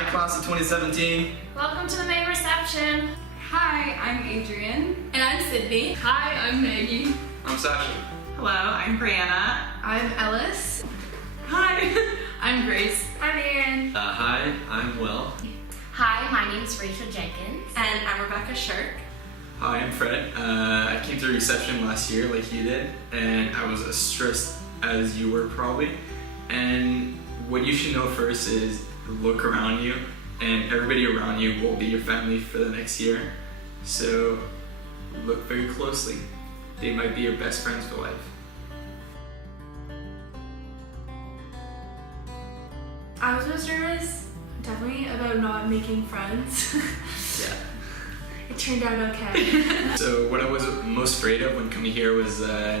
Hi, class of 2017. Welcome to the main reception. Hi, I'm Adrian. And I'm Sydney. Hi, I'm Maggie. I'm Sasha. Hello, I'm Brianna. I'm Ellis. Hi, I'm Grace. I'm Erin. Hi, I'm Will. Hi, my name's Rachel Jenkins. And I'm Rebecca Shirk. Hi, I'm Fred. I came to reception last year like you did, and I was as stressed as you were probably. And what you should know first is look around you, and everybody around you will be your family for the next year. So look very closely. They might be your best friends for life. I was most nervous, definitely, about not making friends. Yeah. It turned out okay. So what I was most afraid of when coming here was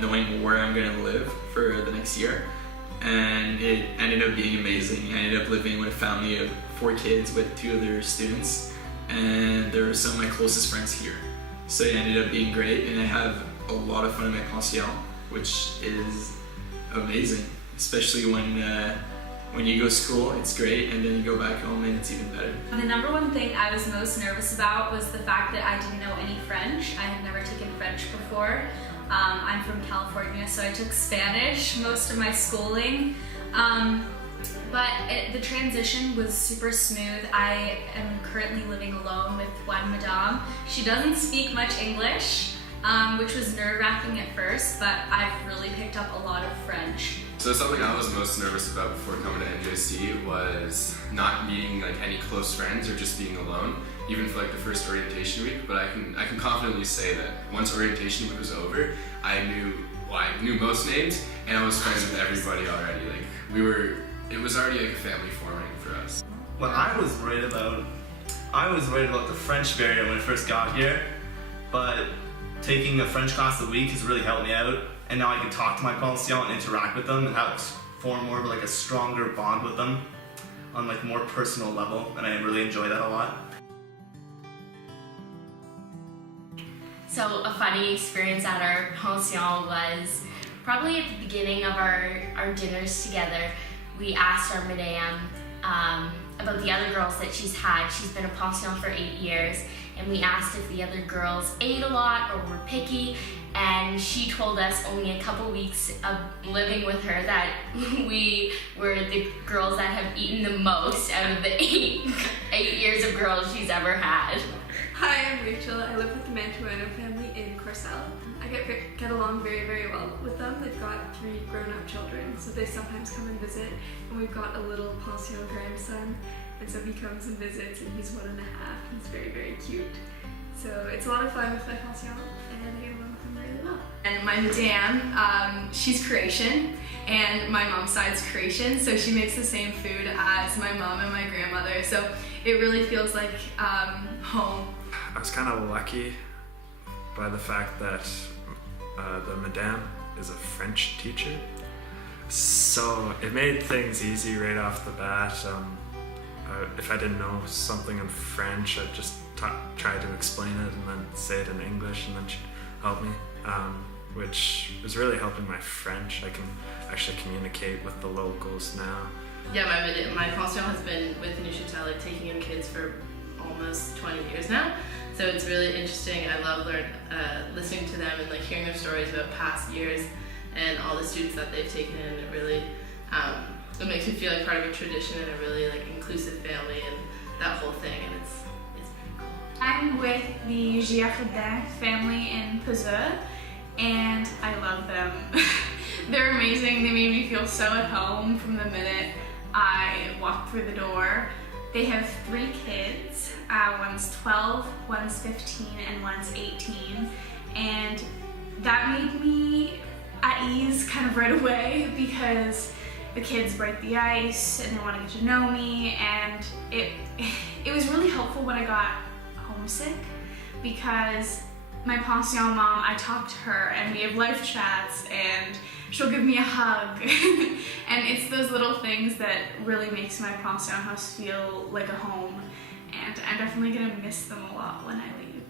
knowing where I'm gonna live for the next year. And it ended up being amazing. I ended up living with a family of 4 kids with 2 other students, and there were some of my closest friends here. So it ended up being great, and I have a lot of fun in my pension, which is amazing, especially when you go to school, it's great, and then you go back home and it's even better. The number one thing I was most nervous about was the fact that I didn't know any French. I had never taken French before. I'm from California, so I took Spanish most of my schooling. But the transition was super smooth. I am currently living alone with one madame. She doesn't speak much English, which was nerve-wracking at first, but I've really picked up a lot of French. So something I was most nervous about before coming to NJC was not meeting like any close friends or just being alone, even for like the first orientation week. But I can confidently say that once orientation week was over, I knew most names, and I was friends with everybody already. Like it was already like a family forming for us. What I was worried about the French barrier when I first got here, but taking a French class a week has really helped me out, and now I can talk to my pension and interact with them and have form more of like a stronger bond with them on like more personal level, and I really enjoy that a lot. So a funny experience at our pension was probably at the beginning of our dinners together. We asked our madame about the other girls that she's had. She's been a pension for 8 years, and we asked if the other girls ate a lot or were picky, and she told us only a couple weeks of living with her that we were the girls that have eaten the most out of the eight years of girls she's ever had. Hi, I'm Rachel. I live with the Mantuano family in Courcelles. I get along very, very well with them. They've got 3 grown-up children, so they sometimes come and visit, and we've got a little pension grandson, and so he comes and visits, and he's 1.5. He's very, very cute. So it's a lot of fun with my pension, and I get along with them really well. And my madame, she's Croatian, and my mom's side's Croatian, so she makes the same food as my mom and my grandmother, so it really feels like home. I was kind of lucky by the fact that the madame is a French teacher, so it made things easy right off the bat. If I didn't know something in French, I'd just try to explain it and then say it in English, and then she'd help me, which is really helping my French. I can actually communicate with the locals now. Yeah, my pension has been with Neuchâtel, like taking in kids for almost 20 years now. So it's really interesting. I love listening to them and like hearing their stories about past years and all the students that they've taken in. It really it makes me feel like part of a tradition and a really like inclusive family and that whole thing, and it's pretty cool. I'm with the Girardin family in Peseux, and I love them. They're amazing. They made me feel so at home from the minute I walked through the door. They have 3 kids. One's 12, one's 15, and one's 18. And that made me at ease kind of right away, because the kids break the ice and they want to get to know me, and it was really helpful when I got homesick, because my pension mom, I talk to her and we have life chats and she'll give me a hug. And it's those little things that really makes my pension house feel like a home, and I'm definitely gonna miss them a lot when I leave.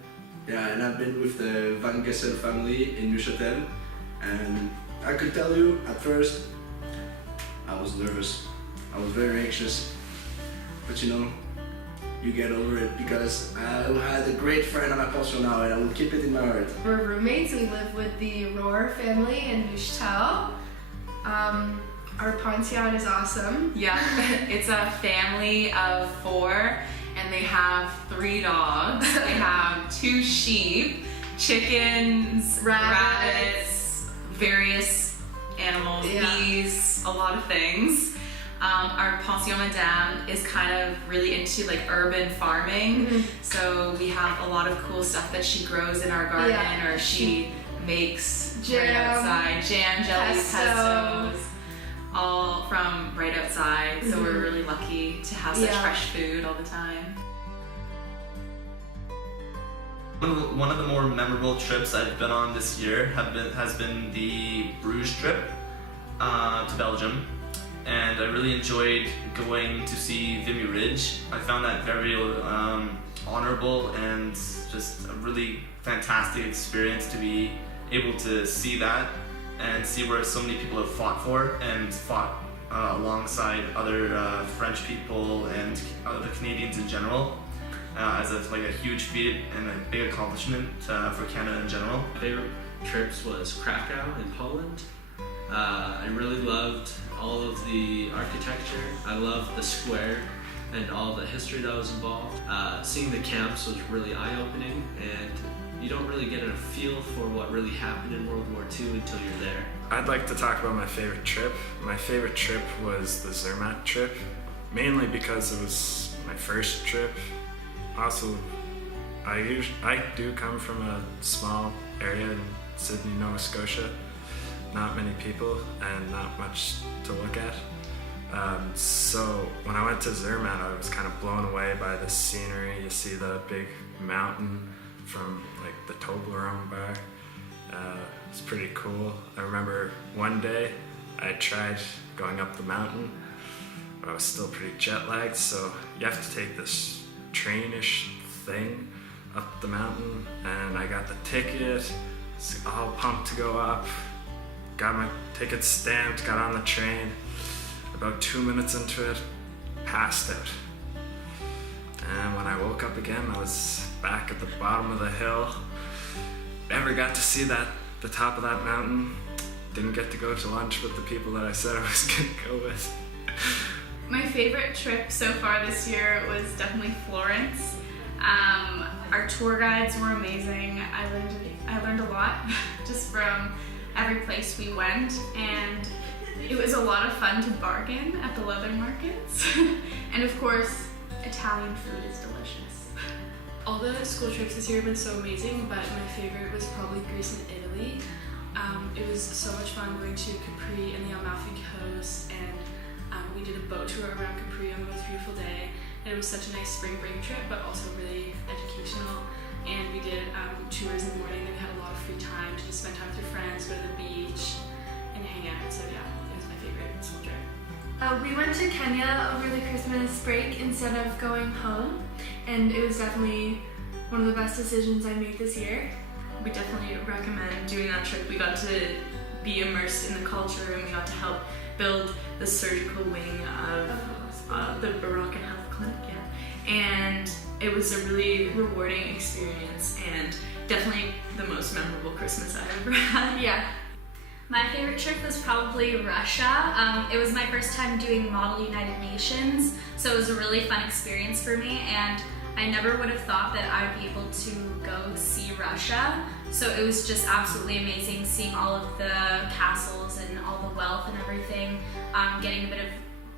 Yeah, and I've been with the Van Gessel family in Neuchâtel, and I could tell you at first I was nervous, I was very anxious, but you know, you get over it, because I had a great friend on my pension now and I will keep it in my heart. We're roommates. We live with the Rohr family in Neuchâtel. Our pension is awesome. Yeah, it's a family of 4 and they have 3 dogs. They have 2 sheep, chickens, rabbits, various animals, bees, a lot of things. Our pension madame is kind of really into like urban farming, so we have a lot of cool stuff that she grows in our garden, or she makes right outside. Jam, jellies, pestos, all from right outside. So we're really lucky to have such fresh food all the time. One of the more memorable trips I've been on this year has been the Bruges trip to Belgium. And I really enjoyed going to see Vimy Ridge. I found that very honorable and just a really fantastic experience to be able to see that and see where so many people have fought for and fought alongside other French people and other Canadians in general, as a huge feat and a big accomplishment for Canada in general. My favorite trips was Krakow in Poland. I really loved all of the architecture. I loved the square and all the history that was involved. Seeing the camps was really eye-opening, and you don't really get a feel for what really happened in World War II until you're there. I'd like to talk about my favorite trip. My favorite trip was the Zermatt trip, mainly because it was my first trip. Also, I do come from a small area in Sydney, Nova Scotia. Not many people and not much to look at. So when I went to Zermatt, I was kind of blown away by the scenery. You see the big mountain from like the Toblerone bar. It's pretty cool. I remember one day I tried going up the mountain, but I was still pretty jet lagged, so you have to take this train-ish thing up the mountain, and I got the ticket, all pumped to go up. Got my ticket stamped, got on the train. About 2 minutes into it, passed out. And when I woke up again, I was back at the bottom of the hill. Never got to see the top of that mountain. Didn't get to go to lunch with the people that I said I was gonna go with. My favorite trip so far this year was definitely Florence. Our tour guides were amazing. I learned a lot just from every place we went, and it was a lot of fun to bargain at the leather markets. And of course, Italian food is delicious. All the school trips this year have been so amazing, but my favorite was probably Greece and Italy. It was so much fun going to Capri and the Amalfi Coast, and we did a boat tour around Capri on the most beautiful day. And it was such a nice spring break trip, but also really educational. And we did tours in the morning, then we had a lot of free time to just spend time with your friends, go to the beach, and hang out. So yeah, it was my favorite school trip. We went to Kenya over the Christmas break instead of going home, and it was definitely one of the best decisions I made this year. We definitely recommend doing that trip. We got to be immersed in the culture, and we got to help build the surgical wing of the Baraka Health Clinic, and it was a really rewarding experience and definitely the most memorable Christmas I've ever had. Yeah. My favorite trip was probably Russia. It was my first time doing Model United Nations, so it was a really fun experience for me, and I never would have thought that I'd be able to go see Russia. So it was just absolutely amazing seeing all of the castles and all the wealth and everything, getting a bit of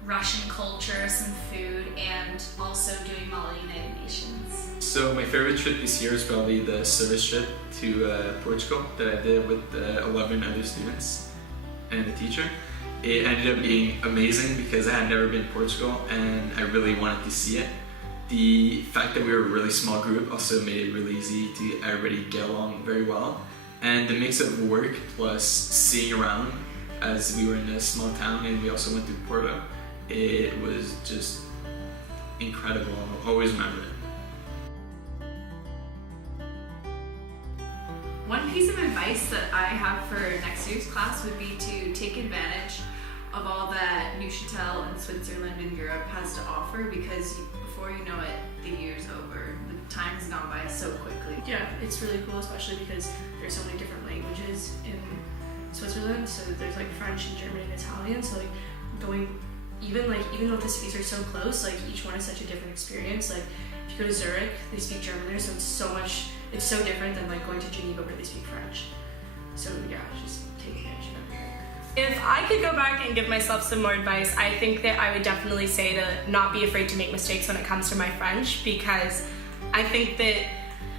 Russian culture, some food, and also doing Model United Nations. So my favorite trip this year is probably the service trip to Portugal that I did with 11 other students and a teacher. It ended up being amazing because I had never been to Portugal and I really wanted to see it. The fact that we were a really small group also made it really easy to everybody get along very well. And the mix of work plus seeing around, as we were in a small town and we also went to Porto, it was just incredible. I'll always remember it. One piece of advice that I have for next year's class would be to take advantage of all the Neuchâtel and Switzerland and Europe has to offer, because before you know it, the year's over. The time has gone by so quickly. Yeah, it's really cool, especially because there's so many different languages in Switzerland. So there's like French and German and Italian. So like going, even though the cities are so close, like each one is such a different experience. Like if you go to Zurich, they speak German there, so it's so different than like going to Geneva where they speak French. So yeah, just take advantage of everything. If I could go back and give myself some more advice, I think that I would definitely say to not be afraid to make mistakes when it comes to my French, because I think that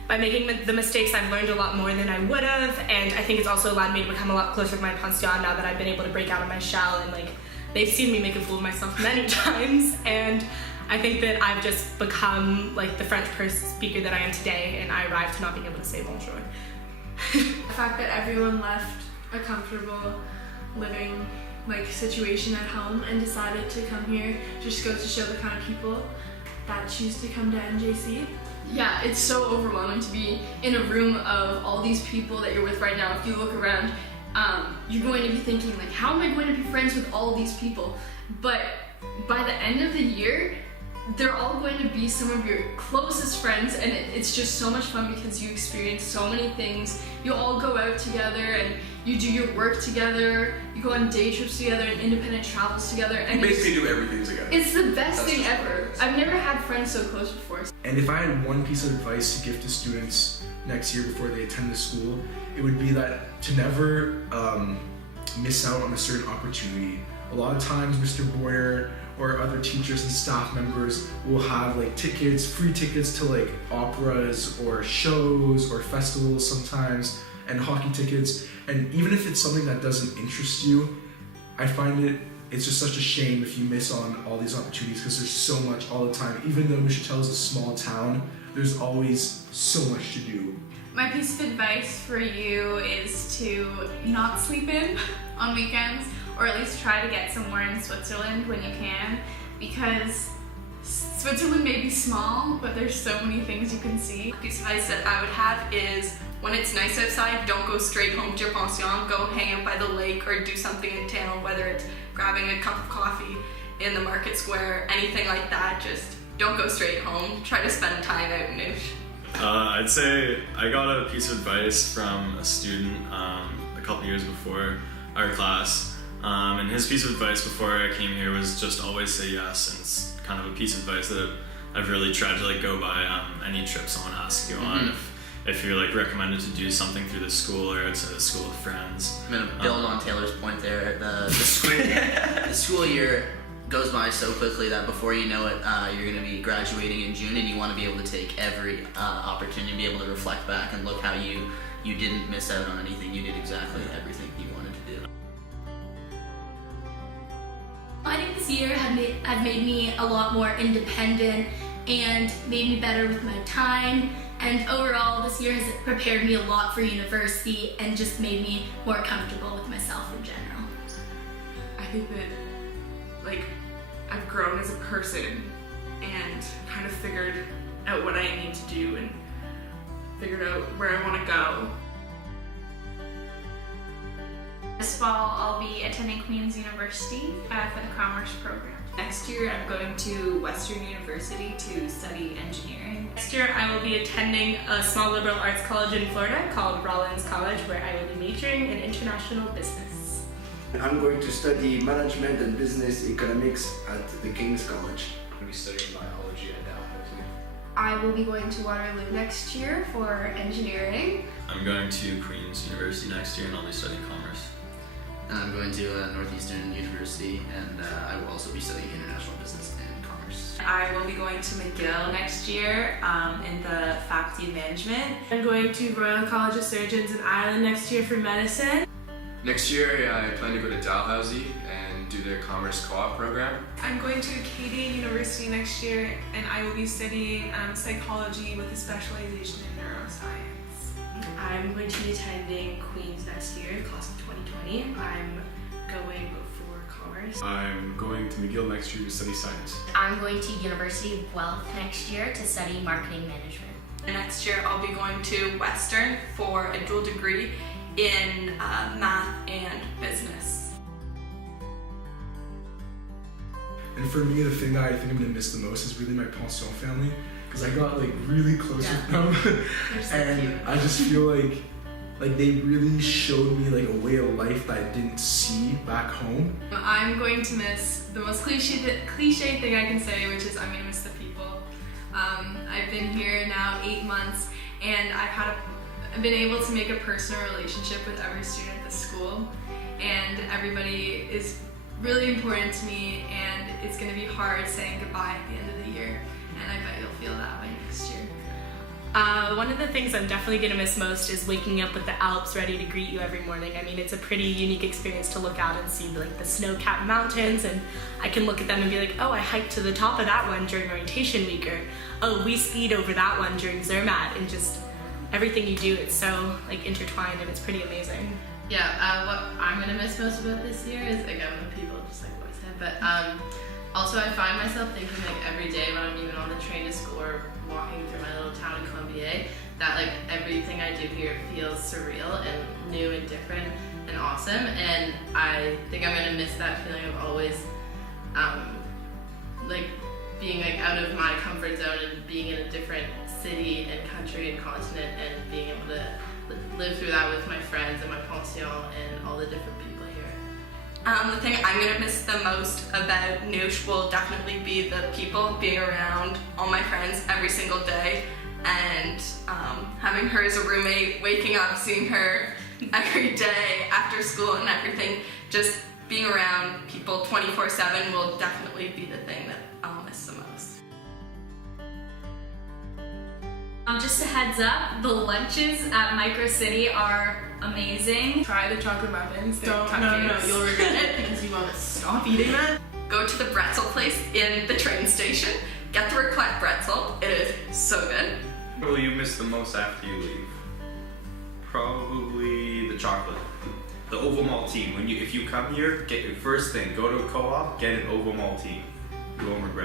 by making the mistakes, I've learned a lot more than I would have, and I think it's also allowed me to become a lot closer with my pension now that I've been able to break out of my shell, and like they've seen me make a fool of myself many times, and I think that I've just become like the French speaker that I am today, and I arrived to not being able to say bonjour. The fact that everyone left a comfortable living like situation at home and decided to come here just goes to show the kind of people that choose to come to NJC. Yeah, it's so overwhelming to be in a room of all these people that you're with right now. If you look around, you're going to be thinking like, how am I going to be friends with all these people? But by the end of the year, they're all going to be some of your closest friends, and it's just so much fun because you experience so many things. You all go out together and you do your work together, you go on day trips together and independent travels together. And you basically do everything together. It's the best thing ever. I've never had friends so close before. And if I had one piece of advice to give to students next year before they attend the school, it would be that to never miss out on a certain opportunity. A lot of times Mr. Boyer or other teachers and staff members will have like tickets, free tickets to like operas or shows or festivals sometimes, and hockey tickets. And even if it's something that doesn't interest you, I find it's just such a shame if you miss on all these opportunities, because there's so much all the time. Even though Neuchâtel is a small town, there's always so much to do. My piece of advice for you is to not sleep in on weekends, or at least try to get somewhere in Switzerland when you can, because Switzerland may be small, but there's so many things you can see. The piece of advice that I would have is, when it's nice outside, don't go straight home to your pension. Go hang out by the lake or do something in town, whether it's grabbing a cup of coffee in the market square, anything like that. Just don't go straight home. Try to spend time out in Noosh. I'd say I got a piece of advice from a student a couple years before our class. And his piece of advice before I came here was just always say yes, and it's kind of a piece of advice that I've really tried to like go by any trip someone asks you on. If you're like recommended to do something through the school or outside the school with friends. I'm gonna build on Taylor's point there. The school year goes by so quickly that before you know it, you're gonna be graduating in June, and you want to be able to take every opportunity and be able to reflect back and look how you didn't miss out on anything. You did exactly everything you wanted to do. I think this year had made me a lot more independent and made me better with my time. And overall, this year has prepared me a lot for university and just made me more comfortable with myself in general. I think that, like, I've grown as a person and kind of figured out what I need to do and figured out where I want to go. This fall, I'll be attending Queen's University for the Commerce program. Next year, I'm going to Western University to study engineering. Next year, I will be attending a small liberal arts college in Florida called Rollins College, where I will be majoring in international business. I'm going to study management and business economics at the King's College. I'm going to be studying biology at Dalhousie. I will be going to Waterloo next year for engineering. I'm going to Queen's University next year, and I'll be studying commerce. And I'm going to Northeastern University, and I will also be studying international business and commerce. I will be going to McGill next year in the faculty of management. I'm going to Royal College of Surgeons in Ireland next year for medicine. Next year, I plan to go to Dalhousie and do their Commerce Co-op program. I'm going to Acadian University next year, and I will be studying psychology with a specialization in neuroscience. I'm going to be attending Queen's next year, class of 2020. I'm going for commerce. I'm going to McGill next year to study science. I'm going to University of Guelph next year to study marketing management. Next year, I'll be going to Western for a dual degree in math and business. And for me, the thing that I think I'm gonna miss the most is really my pension family, because I got like really close with them, and I just feel like they really showed me like a way of life that I didn't see back home. I'm going to miss the most cliche thing I can say, which is I'm going to miss the people. I've been here now 8 months, and I've been able to make a personal relationship with every student at the school, and everybody is really important to me, and it's going to be hard saying goodbye at the end of the year, and I bet you'll feel that way next year. One of the things I'm definitely going to miss most is waking up with the Alps ready to greet you every morning. I mean, it's a pretty unique experience to look out and see like the snow-capped mountains, and I can look at them and be like, oh, I hiked to the top of that one during orientation week, or oh, we skied over that one during Zermatt, and just everything you do, it's so like intertwined, and it's pretty amazing. Yeah, what I'm gonna miss most about this year is, again, the people, just like what I said, but also I find myself thinking like every day when I'm even on the train to school or walking through my little town in Colombier, that like everything I do here feels surreal and new and different and awesome, and I think I'm gonna miss that feeling of always like being like out of my comfort zone and being in a different city and country and continent, and being able to live through that with my friends and my pension and all the different people here. The thing I'm gonna miss the most about Noosh will definitely be the people, being around all my friends every single day, and having her as a roommate, waking up, seeing her every day after school and everything. Just being around people 24/7 will definitely be the thing that I'll miss the most. Just a heads up, the lunches at Micro City are amazing. Try the chocolate muffins. They're No, cupcakes. you'll regret it because you won't stop eating that. Go to the pretzel place in the train station. Get the raclette pretzel. It is so good. What will you miss the most after you leave? Probably the chocolate. The Ovalmaltine. If you come here, get your first thing. Go to a co-op, get an Ovalmaltine. You won't regret it.